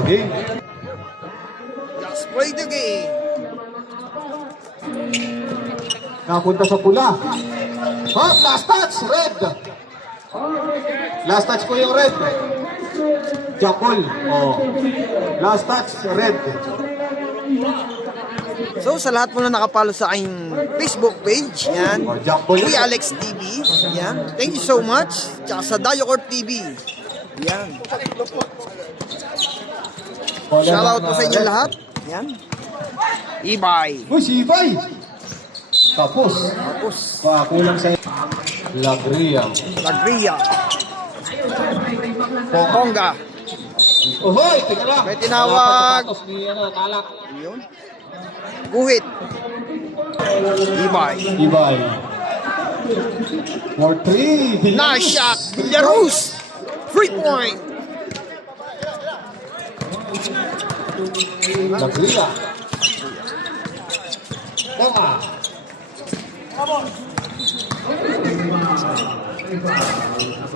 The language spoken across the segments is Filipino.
Okay. Let's play the game. Napunta sa pula. Hop, last touch, red. Last touch po yung red. Jumble. Oh. Last touch, red. So sa lahat mo na nakapalo sa aking Facebook page, yan, Oh, jumble. Kuya Alex TV, yan, thank you so much. Tsaka sa Dayocor TV, yan. Shoutout po sa inyo lahat, yan. Ibay. Uy, si Ibay. Tapos. Kulang sa Lagria. Lagria. Ponga. Ohoy, teka lang. May tinawag. Tapos ni Talak. Yun. Guhit. Ibay. Ibay. For 3. Nice shot. Villaruz. 3 point. Lagria. Ponga.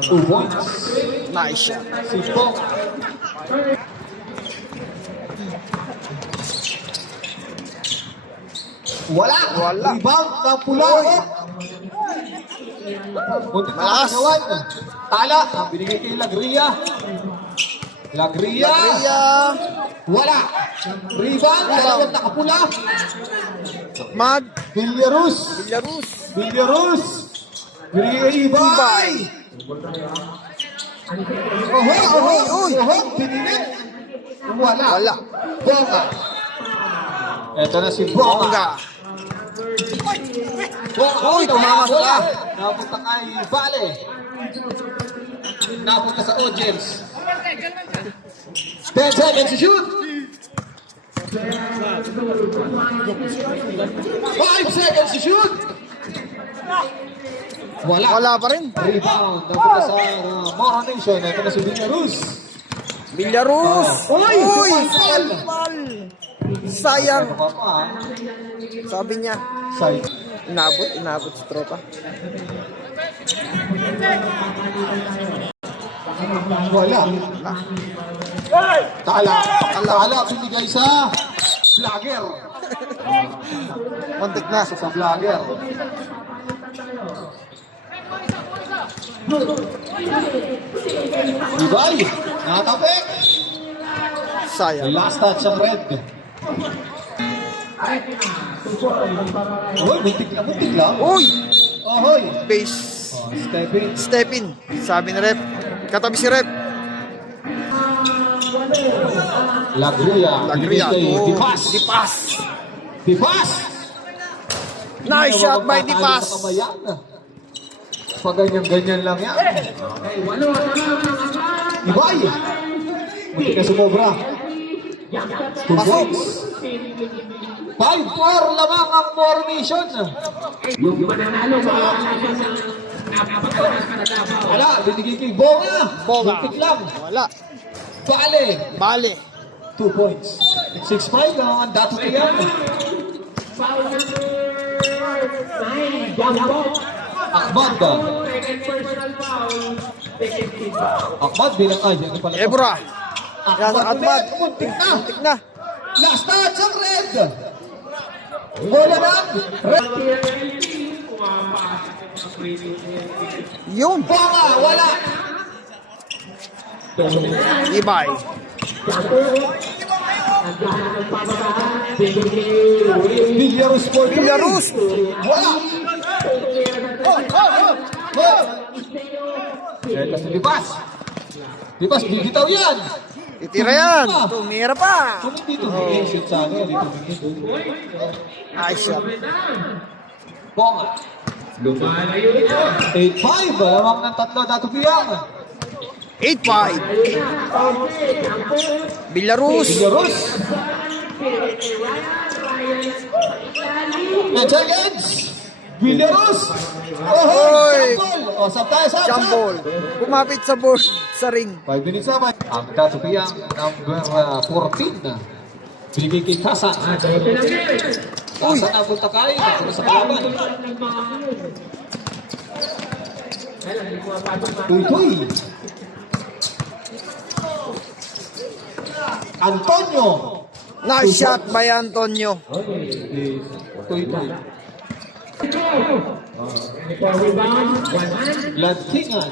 2 points. Nice shot. Si Ponga. Wala. Rebound ng pula. Muntik na Malakas. kasawan. Tala. Ang binigay kay Lagria. Lagria. Wala. Rebound. Talagang nakapula. Mad. Villaruz. Villaruz. Binigay kay Ibay. Oho. Pinili. Wala. Bonga. Ito na si Bonga. Uy, tumama sa ka. Napunta kay Vale. Napunta sa audience. 10 seconds to shoot. 5 seconds to shoot. Wala pa rin. Rebound. Napunta sa Mora Nation. Ito na si Villaruz. Villaruz. Uy, Salpal. Sayang. Ano pa? Sabi niya, Side. inabot sa tropa. Wala. Tala. Binigay sa vlogger. Kontik na. Sa vlogger. Ibay. Nakatapik. Sayang. Last touch ang red. Uy, muntik lang. Uy! Ahoy. Base. Stepping. Step in. Sabi ni Rep. Katabi si Rep. Lagria. Lagria. Dipas. Dipas. Nice shot by Dipas. Pag ganyan lang yan. Ibay. Muntik na sumobra. 2 points. 5-4 lamang ang formation. Wala, binigay kay Bonga. Muntik lang. Wala. Bale. 2 points. 6-5 ang dato kaya. Ahmad. Ahmad bilang ay. Ebra. Ahmad. Muntik Kontik na. Last touch ang red. Wala na. Red. Yun. Bonga, wala. Ibay. Villaruz for three. Villaruz. Wala. Ito si Dipas. Dipas, bigitaw yan. Titira yan. Tumira pa. Kung hindi tumingin, shoot sa akin. Dito tumingin. Nice shot. Bonga. 8-5. Lamang ng tatlo, dato biyang. 8-5. Villaruz. Villaruz. 10 seconds. Villaruz. Oy. O, sab tayo, sab. Jumble. Kumapit sa board. Sa ring. 5 minutes naman. Ang dato biyang number 14. Bigay kay Kasa. Kasa na punta kayo. Napunta sa kalaban. Tuy-tuy. Antonio. Nice shot by Antonio. Tuy. Lantingan.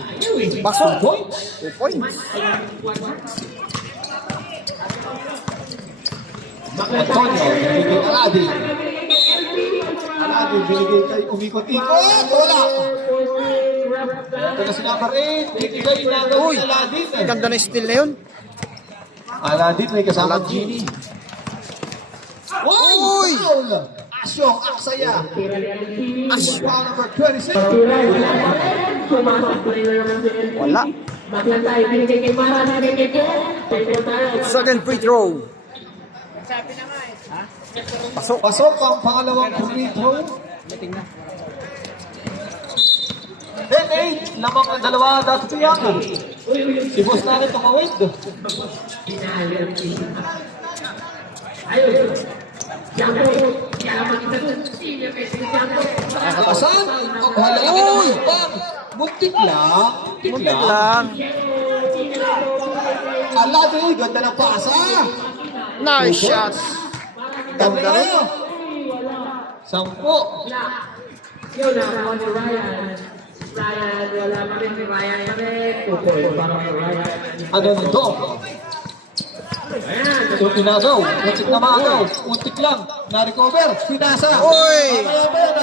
Pasok. 2 points. 2 points. Antonio, binigay kay Aladin. Aladin, binigay kay umikot-ikot. Wala. Ito na si number 8. Binigay na Uy, kay Aladin. ang ganda na steal na yun. Aladin may kasama Aladin. Gini. Uy! Foul! Asyong Aksaya. Asyo. Foul number 26. Wala. Second free throw. Pasok. Pasok ang pangalawang free throw. Then 8, lamang ang dalawa dati piyangan. Si Boss natin tumawid. Nakakasan ang halaki ng lupang. Muntik lang. Muntik lang. Aladin, ganda ng pasa. Nice shot. Ganda rin. 10. Ano na to? So, pinagaw. Muntik na maagaw. Muntik lang. Na-recover. Pinasa. Uy!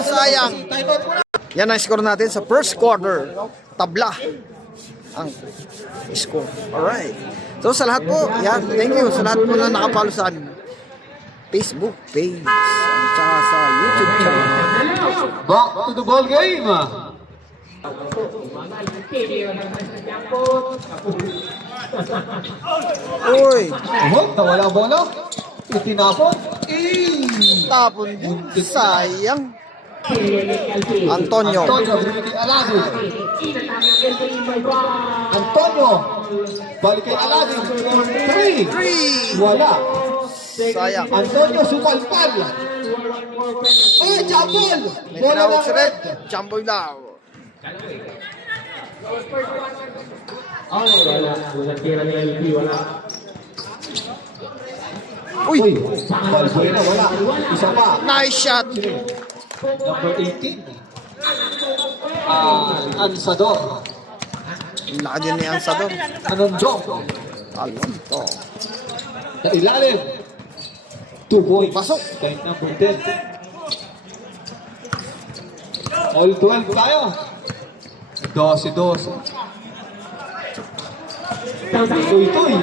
Sayang. Sayang. Time out muna. Yan ang score natin sa first quarter. Tabla ang score. Alright. So sa lahat po, yan, thank you sa lahat po na nakapalo sa Facebook page at saka sa YouTube channel. Back to the ball game. Uy! Oh, nawala ang bola. Itinapon. Tapon din. Sayang. Antonio. Antonio, binigay kay Aladin. Antonio, balik kay Aladin. 3. 3. Wala. Sayang. Antonio, supalpal. Ay, jumble. May Bola tinawag ng si Red. Jumble daw. Uy! Uy, balboy na, wala. Isa pa. Nice shot. Number 18. Ansador. Laki din ni Ansador. Anonjong. Alam to. Sa ilalim. 2 points. Pasok. Kahit number 10. All 12 tayo. 12. Tuy.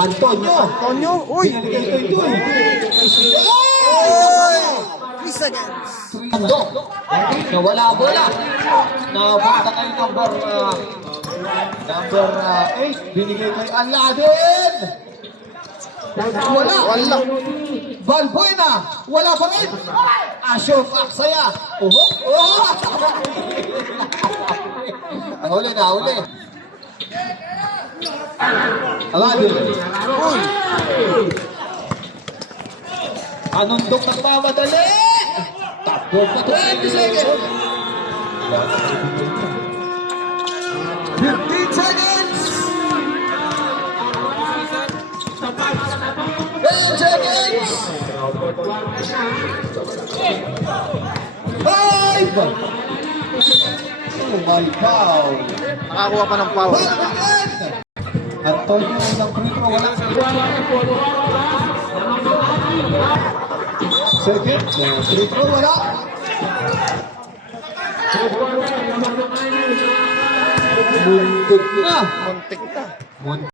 Antonio. Antonio. Uy! Binigay kay Tuy. Uy! 3 seconds. Ando. Nawala ang bola. Napunta kay number 8. Binigay kay Aladin. Wala. Wala. Balboy na. Wala pa rin. Asyong Aksaya. Huli na, huli. Aladin. Uy! Anundok nagmamadali. Tapos pa 20 seconds. 15 seconds. 10 seconds. 5. Oh my God. Nakakuha pa ng foul. Antonio ng free throw, wala. Second, free throw, wala. Muntik na. Muntik na.